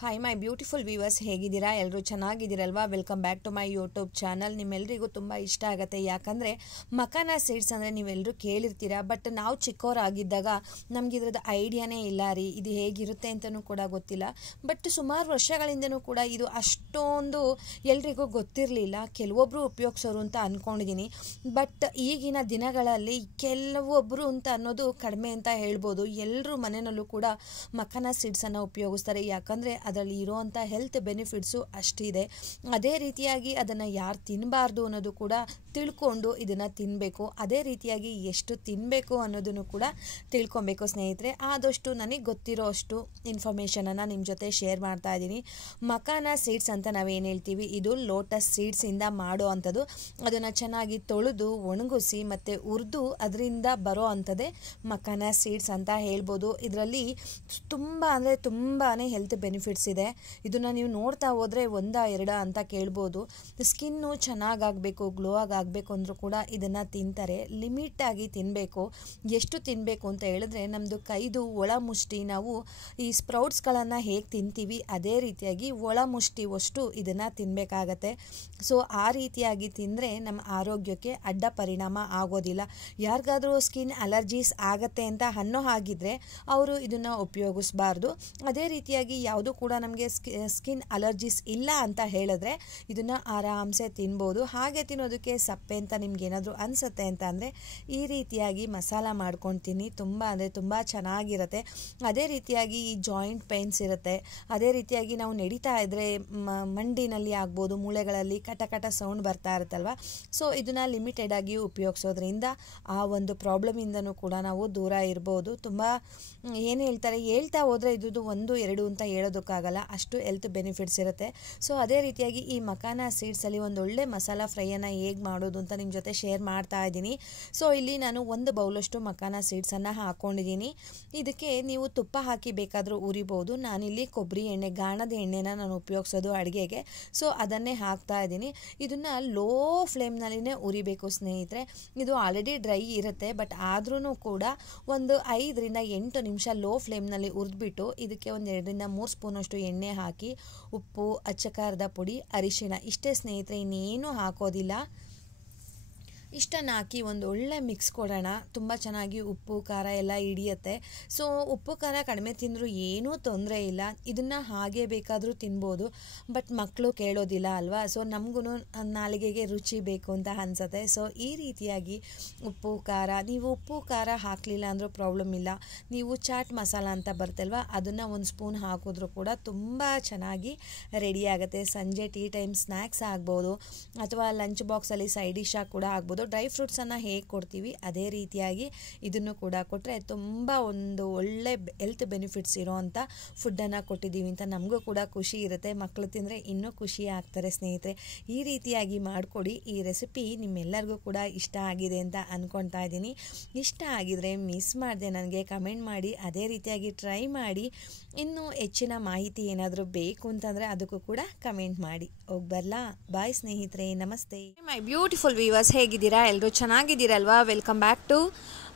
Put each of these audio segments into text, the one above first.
Hi my beautiful viewers, ಹೇಗಿದ್ದೀರಾ? ಎಲ್ಲರೂ ಚೆನ್ನಾಗಿದ್ದೀರಲ್ವಾ? Welcome back to my YouTube channel. ನಿಮ್ಮೆಲ್ಲರಿಗೂ ತುಂಬ ಇಷ್ಟ ಆಗುತ್ತೆ, ಯಾಕಂದರೆ ಮಕಾನಾ ಸೀಡ್ಸ್ ಅಂದರೆ ನೀವೆಲ್ಲರೂ ಕೇಳಿರ್ತೀರಾ. ಬಟ್ ನಾವು ಚಿಕ್ಕವರಾಗಿದ್ದಾಗ ನಮ್ಗೆ ಇದ್ರದ್ದು ಐಡಿಯಾನೇ ಇಲ್ಲ ರೀ, ಇದು ಹೇಗಿರುತ್ತೆ ಅಂತಲೂ ಕೂಡ ಗೊತ್ತಿಲ್ಲ. ಬಟ್ ಸುಮಾರು ವರ್ಷಗಳಿಂದನೂ ಕೂಡ ಇದು ಅಷ್ಟೊಂದು ಎಲ್ರಿಗೂ ಗೊತ್ತಿರಲಿಲ್ಲ. ಕೆಲವೊಬ್ಬರು ಉಪಯೋಗಿಸೋರು ಅಂತ ಅಂದ್ಕೊಂಡಿದ್ದೀನಿ. ಬಟ್ ಈಗಿನ ದಿನಗಳಲ್ಲಿ ಕೆಲವೊಬ್ಬರು ಅಂತ ಅನ್ನೋದು ಕಡಿಮೆ ಅಂತ ಹೇಳ್ಬೋದು. ಎಲ್ಲರೂ ಮನೆಯಲ್ಲೂ ಕೂಡ ಮಕಾನಾ ಸೀಡ್ಸನ್ನು ಉಪಯೋಗಿಸ್ತಾರೆ, ಯಾಕಂದರೆ ಅದರಲ್ಲಿ ಇರೋವಂಥ ಹೆಲ್ತ್ ಬೆನಿಫಿಟ್ಸು ಅಷ್ಟಿದೆ. ಅದೇ ರೀತಿಯಾಗಿ ಅದನ್ನು ಯಾರು ತಿನ್ನಬಾರ್ದು ಅನ್ನೋದು ಕೂಡ ತಿಳ್ಕೊಂಡು ಇದನ್ನು ತಿನ್ನಬೇಕು. ಅದೇ ರೀತಿಯಾಗಿ ಎಷ್ಟು ತಿನ್ನಬೇಕು ಅನ್ನೋದನ್ನು ಕೂಡ ತಿಳ್ಕೊಬೇಕು ಸ್ನೇಹಿತರೆ. ಆದಷ್ಟು ನನಗೆ ಗೊತ್ತಿರೋ ಅಷ್ಟು ಇನ್ಫಾರ್ಮೇಷನನ್ನು ನಿಮ್ಮ ಜೊತೆ ಶೇರ್ ಮಾಡ್ತಾ ಇದ್ದೀನಿ. ಮಕಾನಾ ಸೀಡ್ಸ್ ಅಂತ ನಾವೇನು ಹೇಳ್ತೀವಿ, ಇದು ಲೋಟಸ್ ಸೀಡ್ಸಿಂದ ಮಾಡೋ ಅಂಥದ್ದು. ಅದನ್ನು ಚೆನ್ನಾಗಿ ತೊಳೆದು ಒಣಗಿಸಿ ಮತ್ತು ಹುರಿದು ಅದರಿಂದ ಬರೋ ಅಂಥದ್ದೇ ಮಕಾನಾ ಸೀಡ್ಸ್ ಅಂತ ಹೇಳ್ಬೋದು. ಇದರಲ್ಲಿ ತುಂಬಾ ಹೆಲ್ತ್ ಬೆನಿಫಿಟ್ಸ್ ಇದೆ. ಇದನ್ನು ನೀವು ನೋಡ್ತಾ ಹೋದರೆ ಒಂದ ಎರಡ ಅಂತ ಕೇಳ್ಬೋದು. ಸ್ಕಿನ್ನು ಚೆನ್ನಾಗಾಗಬೇಕು, ಗ್ಲೋ ಆಗಬೇಕು ಅಂದರೂ ಕೂಡ ಇದನ್ನು ತಿಂತಾರೆ. ಲಿಮಿಟಾಗಿ ತಿನ್ನಬೇಕು. ಎಷ್ಟು ತಿನ್ನಬೇಕು ಅಂತ ಹೇಳಿದ್ರೆ, ನಮ್ಮದು ಕೈದು ಒಳ ಮುಷ್ಟಿ, ನಾವು ಈ ಸ್ಪ್ರೌಟ್ಸ್ಗಳನ್ನು ಹೇಗೆ ತಿಂತೀವಿ ಅದೇ ರೀತಿಯಾಗಿ ಒಳ ಮುಷ್ಟಿವಷ್ಟು ಇದನ್ನು ತಿನ್ನಬೇಕಾಗತ್ತೆ. ಸೊ ಆ ರೀತಿಯಾಗಿ ತಿಂದರೆ ನಮ್ಮ ಆರೋಗ್ಯಕ್ಕೆ ಅಡ್ಡ ಪರಿಣಾಮ ಆಗೋದಿಲ್ಲ. ಯಾರಿಗಾದರೂ ಸ್ಕಿನ್ ಅಲರ್ಜೀಸ್ ಆಗತ್ತೆ ಅಂತ ಅನ್ನೋ ಹಾಗಿದ್ರೆ ಅವರು ಇದನ್ನು ಉಪಯೋಗಿಸಬಾರ್ದು. ಅದೇ ರೀತಿಯಾಗಿ ಯಾವುದು ಕೂಡ ನಮಗೆ ಸ್ಕಿನ್ ಅಲರ್ಜೀಸ್ ಇಲ್ಲ ಅಂತ ಹೇಳಿದ್ರೆ ಇದನ್ನು ಆರಾಮ್ಸೆ ತಿನ್ಬೋದು. ಹಾಗೆ ತಿನ್ನೋದಕ್ಕೆ ಸಪ್ಪೆ ಅಂತ ನಿಮ್ಗೆ ಏನಾದರೂ ಅನಿಸುತ್ತೆ ಅಂತ ಅಂದರೆ ಈ ರೀತಿಯಾಗಿ ಮಸಾಲ ಮಾಡ್ಕೊಂಡು ತಿನ್ನಿ. ತುಂಬ ಚೆನ್ನಾಗಿರುತ್ತೆ. ಅದೇ ರೀತಿಯಾಗಿ ಈ ಜಾಯಿಂಟ್ ಪೇನ್ಸ್ ಇರುತ್ತೆ. ಅದೇ ರೀತಿಯಾಗಿ ನಾವು ನಡೀತಾ ಇದ್ದರೆ ಮಂಡಿನಲ್ಲಿ ಆಗ್ಬೋದು, ಮೂಳೆಗಳಲ್ಲಿ ಕಟ ಸೌಂಡ್ ಬರ್ತಾ ಇರುತ್ತಲ್ವ. ಸೊ ಇದನ್ನು ಲಿಮಿಟೆಡ್ ಆಗಿ ಉಪಯೋಗಿಸೋದ್ರಿಂದ ಆ ಒಂದು ಪ್ರಾಬ್ಲಮಿಂದನೂ ಕೂಡ ನಾವು ದೂರ ಇರ್ಬೋದು. ತುಂಬ ಏನು ಹೇಳ್ತಾ ಹೋದರೆ ಇದು 1, 2 ಅಂತ ಹೇಳೋದಕ್ಕಾಗಲ್ಲ, ಅಷ್ಟು ಹೆಲ್ತ್ ಬೆನಿಫಿಟ್ಸ್ ಇರುತ್ತೆ. ಸೊ ಅದೇ ರೀತಿಯಾಗಿ ಈ ಮಕಾನಾ ಸೀಡ್ಸಲ್ಲಿ ಒಂದು ಒಳ್ಳೆ ಮಸಾಲ ಫ್ರೈಯನ್ನು ಹೇಗೆ ಮಾಡೋದು ಅಂತ ನಿಮ್ಮ ಜೊತೆ ಶೇರ್ ಮಾಡ್ತಾ ಇದ್ದೀನಿ. ಸೊ ಇಲ್ಲಿ ನಾನು 1 ಬೌಲಷ್ಟು ಮಕಾನಾ ಸೀಡ್ಸನ್ನು ಹಾಕ್ಕೊಂಡಿದ್ದೀನಿ. ಇದಕ್ಕೆ ನೀವು ತುಪ್ಪ ಹಾಕಿ ಬೇಕಾದರೂ ಉರಿಬೋದು. ನಾನಿಲ್ಲಿ ಕೊಬ್ಬರಿ ಎಣ್ಣೆ, ಗಾಣದ ಎಣ್ಣೆನ ನಾನು ಉಪಯೋಗಿಸೋದು ಅಡುಗೆಗೆ. ಸೊ ಅದನ್ನೇ ಹಾಕ್ತಾ ಇದ್ದೀನಿ. ಇದನ್ನು ಲೋ ಫ್ಲೇಮ್ನಲ್ಲಿನೇ ಉರಿಬೇಕು ಸ್ನೇಹಿತರೆ. ಇದು ಆಲ್ರೆಡಿ ಡ್ರೈ ಇರುತ್ತೆ, ಬಟ್ ಆದ್ರೂ ಕೂಡ ಒಂದು 5 ರಿಂದ 8 ನಿಮಿಷ ಲೋ ಫ್ಲೇಮ್ನಲ್ಲಿ ಹುರಿದ್ಬಿಟ್ಟು ಇದಕ್ಕೆ ಒಂದು 2 ರಿಂದ 3 ಸ್ಪೂನಷ್ಟು ಎಣ್ಣೆ ಹಾಕಿ, ಉಪ್ಪು, ಅಚ್ಚಕಾರದ ಪುಡಿ, ಅರಿಶಿಣ ಇಷ್ಟೇ ಸ್ನೇಹಿತರೆ, ಇನ್ನೇನು ಹಾಕೋದಿಲ್ಲ. ಇಷ್ಟನ್ನು ಹಾಕಿ ಒಂದು ಒಳ್ಳೆ ಮಿಕ್ಸ್ ಕೊಡೋಣ. ತುಂಬ ಚೆನ್ನಾಗಿ ಉಪ್ಪು ಖಾರ ಎಲ್ಲ ಹಿಡಿಯುತ್ತೆ. ಸೊ ಉಪ್ಪು ಖಾರ ಕಡಿಮೆ ತಿಂದರೂ ಏನೂ ತೊಂದರೆ ಇಲ್ಲ. ಇದನ್ನು ಹಾಗೆ ಬೇಕಾದರೂ ತಿನ್ಬೋದು. ಬಟ್ ಮಕ್ಕಳು ಕೇಳೋದಿಲ್ಲ ಅಲ್ವಾ. ಸೊ ನಮಗೂ ನಾಲಿಗೆಗೆ ರುಚಿ ಬೇಕು ಅಂತ ಅನಿಸುತ್ತೆ. ಸೊ ಈ ರೀತಿಯಾಗಿ ಉಪ್ಪು ಖಾರ, ನೀವು ಉಪ್ಪು ಖಾರ ಹಾಕಲಿಲ್ಲ ಅಂದರೂ ಪ್ರಾಬ್ಲಮ್ ಇಲ್ಲ. ನೀವು ಚಾಟ್ ಮಸಾಲ ಅಂತ ಬರ್ತಲ್ವ, ಅದನ್ನು 1 ಸ್ಪೂನ್ ಹಾಕಿದ್ರೂ ಕೂಡ ತುಂಬ ಚೆನ್ನಾಗಿ ರೆಡಿ ಆಗುತ್ತೆ. ಸಂಜೆ ಟೀ ಟೈಮ್ ಸ್ನ್ಯಾಕ್ಸ್ ಆಗ್ಬೋದು, ಅಥವಾ ಲಂಚ್ ಬಾಕ್ಸಲ್ಲಿ ಸೈಡ್ ಡಿಶ್ ಆಗಿ ಕೂಡ ಆಗ್ಬೋದು. ಡ್ರೈ ಫ್ರೂಟ್ಸನ್ನು ಹೇಗೆ ಕೊಡ್ತೀವಿ ಅದೇ ರೀತಿಯಾಗಿ ಇದನ್ನು ಕೂಡ ಕೊಟ್ಟರೆ ತುಂಬ ಒಂದು ಒಳ್ಳೆ ಹೆಲ್ತ್ ಬೆನಿಫಿಟ್ಸ್ ಇರೋವಂಥ ಫುಡ್ಡನ್ನು ಕೊಟ್ಟಿದ್ದೀವಿ ಅಂತ ನಮಗೂ ಕೂಡ ಖುಷಿ ಇರುತ್ತೆ. ಮಕ್ಕಳು ತಿಂದರೆ ಇನ್ನೂ ಖುಷಿ ಆಗ್ತಾರೆ ಸ್ನೇಹಿತರೆ. ಈ ರೀತಿಯಾಗಿ ಮಾಡಿಕೊಡಿ. ಈ ರೆಸಿಪಿ ನಿಮ್ಮೆಲ್ಲರಿಗೂ ಕೂಡ ಇಷ್ಟ ಆಗಿದೆ ಅಂತ ಅಂದ್ಕೊಳ್ತಾ ಇದ್ದೀನಿ. ಇಷ್ಟ ಆಗಿದರೆ ಮಿಸ್ ಮಾಡದೆ ನನಗೆ ಕಮೆಂಟ್ ಮಾಡಿ, ಅದೇ ರೀತಿಯಾಗಿ ಟ್ರೈ ಮಾಡಿ. ಇನ್ನೂ ಹೆಚ್ಚಿನ ಮಾಹಿತಿ ಏನಾದರೂ ಬೇಕು ಅಂತಂದರೆ ಅದಕ್ಕೂ ಕೂಡ ಕಮೆಂಟ್ ಮಾಡಿ. ಹೋಗಿ ಬರಲಾ? ಬಾಯ್ ಸ್ನೇಹಿತರೆ, ನಮಸ್ತೆ. ಮೈ ಬ್ಯೂಟಿಫುಲ್ ವ್ಯೂವರ್ಸ್, ಹೇಗಿದ್ದೀರಾ? ಎಲ್ಲರೂ ಚೆನ್ನಾಗಿದ್ದೀರಲ್ವಾ? Welcome back to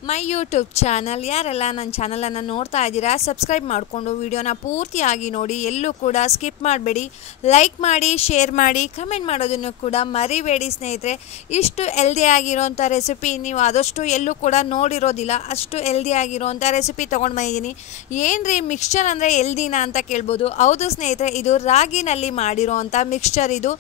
my YouTube channel. ಯಾರೆಲ್ಲ ನನ್ನ ಚಾನಲನ್ನು ನೋಡ್ತಾ ಇದ್ದೀರಾ, ಸಬ್ಸ್ಕ್ರೈಬ್ ಮಾಡಿಕೊಂಡು ವಿಡಿಯೋನ ಪೂರ್ತಿಯಾಗಿ ನೋಡಿ. ಎಲ್ಲೂ ಕೂಡ ಸ್ಕಿಪ್ ಮಾಡಬೇಡಿ. ಲೈಕ್ ಮಾಡಿ, ಶೇರ್ ಮಾಡಿ, ಕಮೆಂಟ್ ಮಾಡೋದನ್ನು ಕೂಡ ಮರಿಬೇಡಿ ಸ್ನೇಹಿತರೆ. ಇಷ್ಟು ಹೆಲ್ದಿಯಾಗಿರೋಂಥ ರೆಸಿಪಿ ನೀವು ಆದಷ್ಟು ಎಲ್ಲೂ ಕೂಡ ನೋಡಿರೋದಿಲ್ಲ. ಅಷ್ಟು ಹೆಲ್ದಿಯಾಗಿರೋಂಥ ರೆಸಿಪಿ ತೊಗೊಂಡು ಬಂದಿದ್ದೀನಿ. ಏನು ರೀ ಮಿಕ್ಸ್ಚರ್ ಅಂದರೆ ಹೆಲ್ದಿನಾ ಅಂತ ಕೇಳ್ಬೋದು. ಹೌದು ಸ್ನೇಹಿತರೆ, ಇದು ರಾಗಿನಲ್ಲಿ ಮಾಡಿರೋವಂಥ ಮಿಕ್ಸ್ಚರ್. ಇದು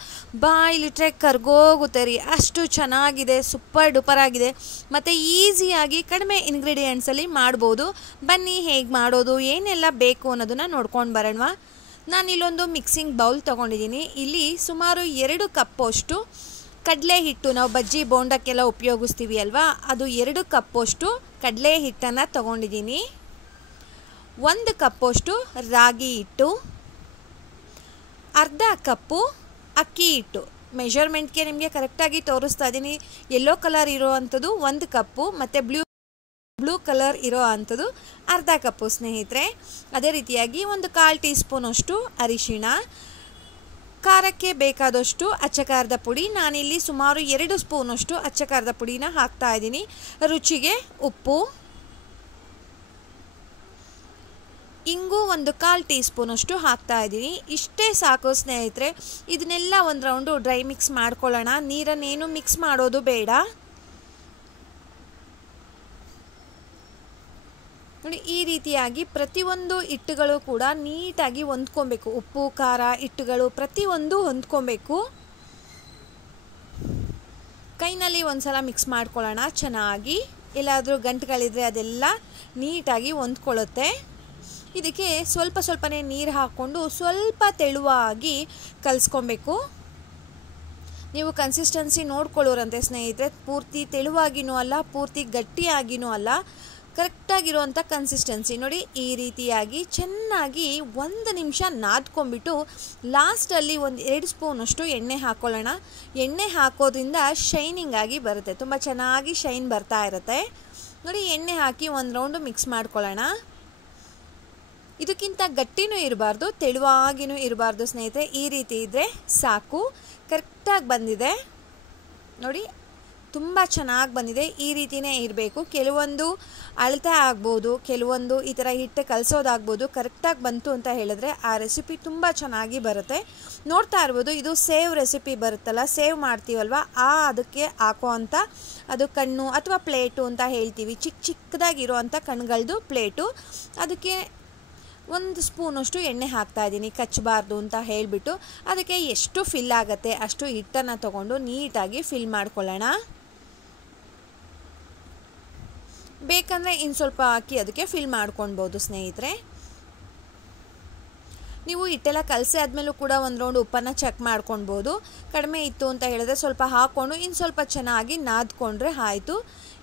ಬಾಯಿಲಿಟ್ರೆ ಕರ್ಗೋಗುತ್ತೆ ರೀ, ಅಷ್ಟು ಚೆನ್ನಾಗಿದೆ, ಸೂಪರ್ ಡೂಪರ್ ಆಗಿದೆ. ಮತ್ತು ಈಸಿಯಾಗಿ ಕಡಿಮೆ ಇಂಗ್ರೀಡಿಯೆಂಟ್ಸಲ್ಲಿ ಮಾಡ್ಬೋದು. ಬನ್ನಿ ಹೇಗೆ ಮಾಡೋದು, ಏನೆಲ್ಲ ಬೇಕು ಅನ್ನೋದನ್ನು ನೋಡ್ಕೊಂಡು ಬರೋಣವಾ. ನಾನಿಲ್ಲೊಂದು ಮಿಕ್ಸಿಂಗ್ ಬೌಲ್ ತೊಗೊಂಡಿದ್ದೀನಿ. ಇಲ್ಲಿ ಸುಮಾರು 2 ಕಪ್ಪಷ್ಟು ಕಡಲೆ ಹಿಟ್ಟು, ನಾವು ಬಜ್ಜಿ ಬೋಂಡಕ್ಕೆಲ್ಲ ಉಪಯೋಗಿಸ್ತೀವಿ ಅಲ್ವಾ, ಅದು 2 ಕಪ್ಪಷ್ಟು ಕಡಲೆ ಹಿಟ್ಟನ್ನು ತೊಗೊಂಡಿದ್ದೀನಿ. 1 ಕಪ್ಪಷ್ಟು ರಾಗಿ ಹಿಟ್ಟು, ಅರ್ಧ ಕಪ್ಪು ಅಕ್ಕಿ ಹಿಟ್ಟು. ಮೆಷರ್ಮೆಂಟ್ಗೆ ನಿಮಗೆ ಕರೆಕ್ಟಾಗಿ ತೋರಿಸ್ತಾ ಇದ್ದೀನಿ. ಯೆಲ್ಲೋ ಕಲರ್ ಇರೋ ಅಂಥದ್ದು 1 ಕಪ್ಪು, ಮತ್ತು ಬ್ಲೂ ಕಲರ್ ಇರೋ ಅಂಥದ್ದು ಅರ್ಧ ಕಪ್ಪು ಸ್ನೇಹಿತರೆ. ಅದೇ ರೀತಿಯಾಗಿ 1/4 ಟೀ ಸ್ಪೂನಷ್ಟು ಅರಿಶಿಣ, ಖಾರಕ್ಕೆ ಬೇಕಾದಷ್ಟು ಅಚ್ಚಕಾರದ ಪುಡಿ. ನಾನಿಲ್ಲಿ ಸುಮಾರು 2 ಸ್ಪೂನಷ್ಟು ಅಚ್ಚಕಾರದ ಪುಡಿನ ಹಾಕ್ತಾ ಇದ್ದೀನಿ. ರುಚಿಗೆ ಉಪ್ಪು, ಇಂಗು ಒಂದು 1/4 ಟೀ ಸ್ಪೂನಷ್ಟು ಹಾಕ್ತಾ ಇದ್ದೀನಿ. ಇಷ್ಟೇ ಸಾಕು ಸ್ನೇಹಿತರೆ. ಇದನ್ನೆಲ್ಲ ಒಂದು ರೌಂಡು ಡ್ರೈ ಮಿಕ್ಸ್ ಮಾಡ್ಕೊಳ್ಳೋಣ. ನೀರನ್ನೇನು ಮಿಕ್ಸ್ ಮಾಡೋದು ಬೇಡ. ನೋಡಿ, ಈ ರೀತಿಯಾಗಿ ಪ್ರತಿಯೊಂದು ಹಿಟ್ಟುಗಳು ಕೂಡ ನೀಟಾಗಿ ಹೊಂದ್ಕೊಬೇಕು. ಉಪ್ಪು ಖಾರ ಹಿಟ್ಟುಗಳು ಪ್ರತಿಯೊಂದು ಹೊಂದ್ಕೊಬೇಕು. ಕೈನಲ್ಲಿ ಒಂದ್ಸಲ ಮಿಕ್ಸ್ ಮಾಡ್ಕೊಳ್ಳೋಣ ಚೆನ್ನಾಗಿ. ಎಲ್ಲಾದರೂ ಗಂಟುಗಳಿದ್ರೆ ಅದೆಲ್ಲ ನೀಟಾಗಿ ಹೊಂದ್ಕೊಳ್ಳುತ್ತೆ. ಇದಕ್ಕೆ ಸ್ವಲ್ಪನೇ ನೀರು ಹಾಕ್ಕೊಂಡು ಸ್ವಲ್ಪ ತೆಳುವಾಗಿ ಕಲಿಸ್ಕೊಬೇಕು. ನೀವು ಕನ್ಸಿಸ್ಟೆನ್ಸಿ ನೋಡ್ಕೊಳ್ಳೋರಂತೆ ಸ್ನೇಹಿತರೆ. ಪೂರ್ತಿ ತೆಳುವಾಗಿನೂ ಅಲ್ಲ, ಪೂರ್ತಿ ಗಟ್ಟಿಯಾಗಿನೂ ಅಲ್ಲ, ಕರೆಕ್ಟಾಗಿರುವಂಥ ಕನ್ಸಿಸ್ಟೆನ್ಸಿ. ನೋಡಿ, ಈ ರೀತಿಯಾಗಿ ಚೆನ್ನಾಗಿ 1 ನಿಮಿಷ ನಾದ್ಕೊಂಡ್ಬಿಟ್ಟು ಲಾಸ್ಟಲ್ಲಿ ಒಂದು 2 ಸ್ಪೂನಷ್ಟು ಎಣ್ಣೆ ಹಾಕ್ಕೊಳ್ಳೋಣ. ಎಣ್ಣೆ ಹಾಕೋದ್ರಿಂದ ಶೈನಿಂಗ್ ಆಗಿ ಬರುತ್ತೆ, ತುಂಬ ಚೆನ್ನಾಗಿ ಶೈನ್ ಬರ್ತಾ ಇರುತ್ತೆ. ನೋಡಿ, ಎಣ್ಣೆ ಹಾಕಿ ಒಂದು ರೌಂಡು ಮಿಕ್ಸ್ ಮಾಡ್ಕೊಳ್ಳೋಣ. ಇದಕ್ಕಿಂತ ಗಟ್ಟಿನೂ ಇರಬಾರ್ದು, ತೆಳುವಾಗಿನೂ ಇರಬಾರ್ದು ಸ್ನೇಹಿತರೆ. ಈ ರೀತಿ ಇದ್ದರೆ ಸಾಕು. ಕರೆಕ್ಟಾಗಿ ಬಂದಿದೆ ನೋಡಿ, ತುಂಬ ಚೆನ್ನಾಗಿ ಬಂದಿದೆ. ಈ ರೀತಿಯೇ ಇರಬೇಕು. ಕೆಲವೊಂದು ಅಳತೆ ಆಗ್ಬೋದು, ಕೆಲವೊಂದು ಈ ಥರ ಹಿಟ್ಟು ಕಲಸೋದಾಗ್ಬೋದು. ಕರೆಕ್ಟಾಗಿ ಬಂತು ಅಂತ ಹೇಳಿದ್ರೆ ಆ ರೆಸಿಪಿ ತುಂಬ ಚೆನ್ನಾಗಿ ಬರುತ್ತೆ. ನೋಡ್ತಾ ಇರ್ಬೋದು, ಇದು ಸೇವ್ ರೆಸಿಪಿ ಬರುತ್ತಲ್ಲ, ಸೇವ್ ಮಾಡ್ತೀವಲ್ವ, ಅದಕ್ಕೆ ಹಾಕೋ ಅಂಥ ಅದು ಕಣ್ಣು ಅಥವಾ ಪ್ಲೇಟು ಅಂತ ಹೇಳ್ತೀವಿ. ಚಿಕ್ಕದಾಗಿರೋವಂಥ ಕಣ್ಗಳದ್ದು ಪ್ಲೇಟು. ಅದಕ್ಕೆ 1 ಸ್ಪೂನಷ್ಟು ಎಣ್ಣೆ ಹಾಕ್ತಾಯಿದ್ದೀನಿ, ಕಚ್ಚಬಾರ್ದು ಅಂತ ಹೇಳಿಬಿಟ್ಟು. ಅದಕ್ಕೆ ಎಷ್ಟು ಫಿಲ್ ಆಗುತ್ತೆ ಅಷ್ಟು ಹಿಟ್ಟನ್ನು ತೊಗೊಂಡು ನೀಟಾಗಿ ಫಿಲ್ ಮಾಡ್ಕೊಳ್ಳೋಣ. ಬೇಕಂದರೆ ಇನ್ನು ಸ್ವಲ್ಪ ಹಾಕಿ ಅದಕ್ಕೆ ಫಿಲ್ ಮಾಡ್ಕೊಳ್ಬೋದು ಸ್ನೇಹಿತರೆ. ನೀವು ಹಿಟ್ಟೆಲ್ಲ ಕಲಸಿ ಆದಮೇಲೂ ಕೂಡ ಒಂದು ರೌಂಡ್ ಉಪ್ಪನ್ನು ಚೆಕ್ ಮಾಡ್ಕೊಳ್ಬೋದು. ಕಡಿಮೆ ಇತ್ತು ಅಂತ ಹೇಳಿದ್ರೆ ಸ್ವಲ್ಪ ಹಾಕ್ಕೊಂಡು ಇನ್ನು ಸ್ವಲ್ಪ ಚೆನ್ನಾಗಿ ನಾದ್ಕೊಂಡ್ರೆ ಆಯಿತು.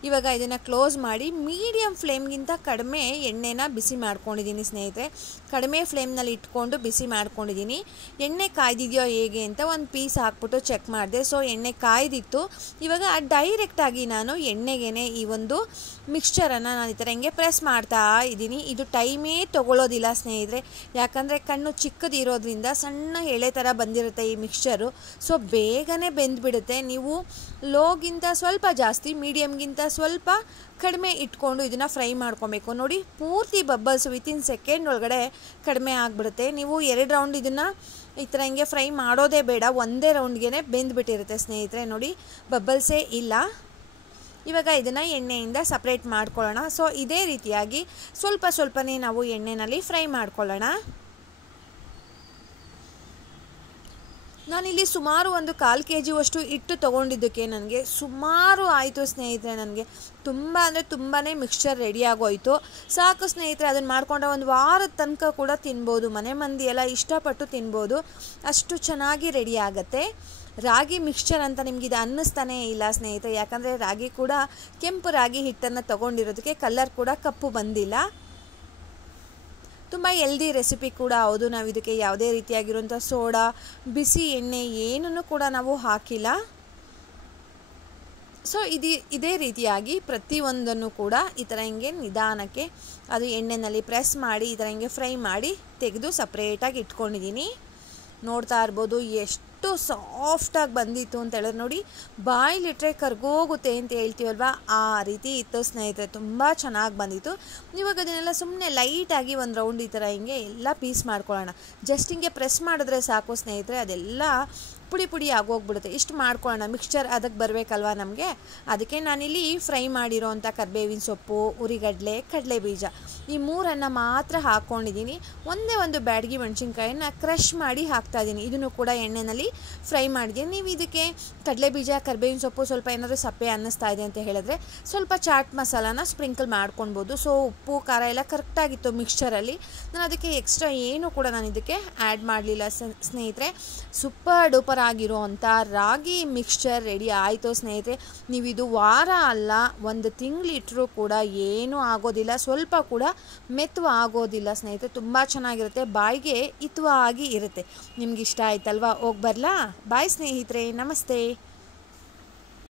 ಇವಾಗ ಇದನ್ನು ಕ್ಲೋಸ್ ಮಾಡಿ ಮೀಡಿಯಮ್ ಫ್ಲೇಮ್ಗಿಂತ ಕಡಿಮೆ ಎಣ್ಣೆನ ಬಿಸಿ ಮಾಡ್ಕೊಂಡಿದ್ದೀನಿ ಸ್ನೇಹಿತರೆ. ಕಡಿಮೆ ಫ್ಲೇಮ್ನಲ್ಲಿ ಇಟ್ಕೊಂಡು ಬಿಸಿ ಮಾಡ್ಕೊಂಡಿದ್ದೀನಿ. ಎಣ್ಣೆ ಕಾಯ್ದಿದೆಯೋ ಹೇಗೆ ಅಂತ ಒಂದು ಪೀಸ್ ಹಾಕ್ಬಿಟ್ಟು ಚೆಕ್ ಮಾಡಿದೆ. ಸೊ ಎಣ್ಣೆ ಕಾಯ್ದಿತ್ತು. ಇವಾಗ ಡೈರೆಕ್ಟಾಗಿ ನಾನು ಎಣ್ಣೆಗೇ ಈ ಒಂದು ಮಿಕ್ಸ್ಚರನ್ನು ನಾನು ಈ ಥರ ಹಿಂಗೆ ಪ್ರೆಸ್ ಮಾಡ್ತಾ ಇದ್ದೀನಿ. ಇದು ಟೈಮೇ ತೊಗೊಳ್ಳೋದಿಲ್ಲ ಸ್ನೇಹಿತರೆ, ಯಾಕಂದರೆ ಕಣ್ಣು ಚಿಕ್ಕದಿರೋದ್ರಿಂದ ಸಣ್ಣ ಎಳೆ ಥರ ಬಂದಿರುತ್ತೆ ಈ ಮಿಕ್ಸ್ಚರು. ಸೊ ಬೇಗನೆ ಬೆಂದ್ಬಿಡುತ್ತೆ. ನೀವು ಲೋಗಿಂತ ಸ್ವಲ್ಪ ಜಾಸ್ತಿ, ಮೀಡಿಯಮ್ಗಿಂತ ಸ್ವಲ್ಪ ಕಡಿಮೆ ಇಟ್ಕೊಂಡು ಇದನ್ನು ಫ್ರೈ ಮಾಡ್ಕೊಬೇಕು. ನೋಡಿ, ಪೂರ್ತಿ ಬಬ್ಬಲ್ಸ್ ವಿತಿನ್ ಸೆಕೆಂಡ್ ಒಳಗಡೆ ಕಡಿಮೆ ಆಗಿಬಿಡುತ್ತೆ. ನೀವು 2 ರೌಂಡ್ ಇದನ್ನು ಈ ಥರ ಹಿಂಗೆ ಫ್ರೈ ಮಾಡೋದೇ ಬೇಡ, ಒಂದೇ ರೌಂಡ್ಗೆ ಬೆಂದ್ಬಿಟ್ಟಿರುತ್ತೆ ಸ್ನೇಹಿತರೆ. ನೋಡಿ, ಬಬ್ಬಲ್ಸೇ ಇಲ್ಲ. ಇವಾಗ ಇದನ್ನು ಎಣ್ಣೆಯಿಂದ ಸಪ್ರೇಟ್ ಮಾಡ್ಕೊಳ್ಳೋಣ. ಸೊ ಇದೇ ರೀತಿಯಾಗಿ ಸ್ವಲ್ಪನೇ ನಾವು ಎಣ್ಣೆಯಲ್ಲಿ ಫ್ರೈ ಮಾಡ್ಕೊಳ್ಳೋಣ. ನಾನಿಲ್ಲಿ ಸುಮಾರು ಒಂದು 1/4 kg ಹಿಟ್ಟು ತೊಗೊಂಡಿದ್ದಕ್ಕೆ ನನಗೆ ಸುಮಾರು ಆಯಿತು ಸ್ನೇಹಿತರೆ. ನನಗೆ ತುಂಬ ಅಂದರೆ ತುಂಬಾ ಮಿಕ್ಸ್ಚರ್ ರೆಡಿ ಆಗೋಯಿತು. ಸಾಕು ಸ್ನೇಹಿತರೆ, ಅದನ್ನು ಮಾಡಿಕೊಂಡ್ರೆ ಒಂದು ವಾರದ ತನಕ ಕೂಡ ತಿನ್ಬೋದು. ಮನೆ ಮಂದಿ ಎಲ್ಲ ಇಷ್ಟಪಟ್ಟು ತಿನ್ಬೋದು, ಅಷ್ಟು ಚೆನ್ನಾಗಿ ರೆಡಿ ಆಗುತ್ತೆ. ರಾಗಿ ಮಿಕ್ಸ್ಚರ್ ಅಂತ ನಿಮ್ಗೆ ಇದು ಅನ್ನಿಸ್ತಾನೇ ಇಲ್ಲ ಸ್ನೇಹಿತರೆ, ಯಾಕಂದರೆ ರಾಗಿ ಕೂಡ ಕೆಂಪು ರಾಗಿ ಹಿಟ್ಟನ್ನು ತೊಗೊಂಡಿರೋದಕ್ಕೆ ಕಲರ್ ಕೂಡ ಕಪ್ಪು ಬಂದಿಲ್ಲ. ತುಂಬ ಹೆಲ್ದಿ ರೆಸಿಪಿ ಕೂಡ ಹೌದು. ನಾವು ಇದಕ್ಕೆ ಯಾವುದೇ ರೀತಿಯಾಗಿರುವಂಥ ಸೋಡಾ, ಬಿಸಿ ಎಣ್ಣೆ ಏನನ್ನು ಕೂಡ ನಾವು ಹಾಕಿಲ್ಲ. ಸೊ ಇದೇ ರೀತಿಯಾಗಿ ಪ್ರತಿಯೊಂದನ್ನು ಕೂಡ ಈ ಥರ ಹಿಂಗೆ ನಿಧಾನಕ್ಕೆ ಅದು ಎಣ್ಣೆಯಲ್ಲಿ ಪ್ರೆಸ್ ಮಾಡಿ ಈ ಥರ ಹಿಂಗೆ ಫ್ರೈ ಮಾಡಿ ತೆಗೆದು ಸಪ್ರೇಟಾಗಿ ಇಟ್ಕೊಂಡಿದ್ದೀನಿ. ನೋಡ್ತಾ ಇರ್ಬೋದು ಎಷ್ಟು ಸಾಫ್ಟಾಗಿ ಬಂದಿತ್ತು ಅಂತ ಹೇಳಿದ್ರೆ. ನೋಡಿ, ಬಾಯಿಲಿಟ್ರೆ ಕರ್ಗೋಗುತ್ತೆ ಅಂತ ಹೇಳ್ತೀವಲ್ವ, ಆ ರೀತಿ ಇತ್ತು ಸ್ನೇಹಿತರೆ. ತುಂಬ ಚೆನ್ನಾಗಿ ಬಂದಿತ್ತು. ಇವಾಗ ಅದನ್ನೆಲ್ಲ ಸುಮ್ಮನೆ ಲೈಟಾಗಿ ಒಂದು ರೌಂಡ್ ಈ ಥರ ಹಿಂಗೆ ಎಲ್ಲ ಪೀಸ್ ಮಾಡ್ಕೊಳ್ಳೋಣ. ಜಸ್ಟ್ ಹಿಂಗೆ ಪ್ರೆಸ್ ಮಾಡಿದ್ರೆ ಸಾಕು ಸ್ನೇಹಿತರೆ, ಅದೆಲ್ಲ ಪುಡಿ ಆಗೋಗ್ಬಿಡುತ್ತೆ. ಇಷ್ಟು ಮಾಡ್ಕೊಳ್ಳೋಣ. ಮಿಕ್ಸ್ಚರ್ ಅದಕ್ಕೆ ಬರಬೇಕಲ್ವ ನಮಗೆ. ಅದಕ್ಕೆ ನಾನಿಲ್ಲಿ ಫ್ರೈ ಮಾಡಿರೋ ಅಂಥ ಕರಿಬೇವಿನ ಸೊಪ್ಪು, ಉರಿಗಡಲೆ, ಕಡಲೆ ಬೀಜ ಈ 3 ಮಾತ್ರ ಹಾಕ್ಕೊಂಡಿದ್ದೀನಿ. ಒಂದೇ ಒಂದು ಬ್ಯಾಡಗಿ ಮೆಣಸಿನ್ಕಾಯನ್ನು ಕ್ರಷ್ ಮಾಡಿ ಹಾಕ್ತಾಯಿದ್ದೀನಿ. ಇದನ್ನು ಕೂಡ ಎಣ್ಣೆಯಲ್ಲಿ ಫ್ರೈ ಮಾಡಿದ್ದೀನಿ. ನೀವು ಇದಕ್ಕೆ ಕಡಲೆ ಬೀಜ, ಕರಿಬೇವಿನ ಸೊಪ್ಪು ಸ್ವಲ್ಪ ಏನಾದರೂ ಸಪ್ಪೆ ಅನ್ನಿಸ್ತಾ ಇದೆ ಅಂತ ಹೇಳಿದ್ರೆ ಸ್ವಲ್ಪ ಚಾಟ್ ಮಸಾಲಾನ ಸ್ಪ್ರಿಂಕಲ್ ಮಾಡ್ಕೊಳ್ಬೋದು. ಸೊ ಉಪ್ಪು ಖಾರ ಎಲ್ಲ ಕರೆಕ್ಟಾಗಿತ್ತು ಮಿಕ್ಸ್ಚರಲ್ಲಿ. ನಾನು ಅದಕ್ಕೆ ಎಕ್ಸ್ಟ್ರಾ ಏನು ಕೂಡ ನಾನು ಇದಕ್ಕೆ ಆ್ಯಡ್ ಮಾಡಲಿಲ್ಲ ಸ್ನೇಹಿತರೆ. ಸೂಪರ್ ಡೂಪರ್ ಆಗಿರೋ ಅಂಥ ರಾಗಿ ಮಿಕ್ಸ್ಚರ್ ರೆಡಿ ಆಯಿತು ಸ್ನೇಹಿತರೆ. ನೀವು ಇದು ವಾರ ಅಲ್ಲ, 1 ತಿಂಗಳಿಟ್ಟರೂ ಕೂಡ ಏನೂ ಆಗೋದಿಲ್ಲ, ಸ್ವಲ್ಪ ಕೂಡ ಮೆತ್ತುವ ಆಗೋದಿಲ್ಲ ಸ್ನೇಹಿತರೆ. ತುಂಬ ಚೆನ್ನಾಗಿರುತ್ತೆ, ಬಾಯಿಗೆ ಹಿತವಾಗಿ ಇರುತ್ತೆ. ನಿಮ್ಗೆ ಇಷ್ಟ ಆಯ್ತಲ್ವಾ? ಹೋಗಿ ಬರಲಾ? ಬಾಯ್ ಸ್ನೇಹಿತರೆ, ನಮಸ್ತೆ.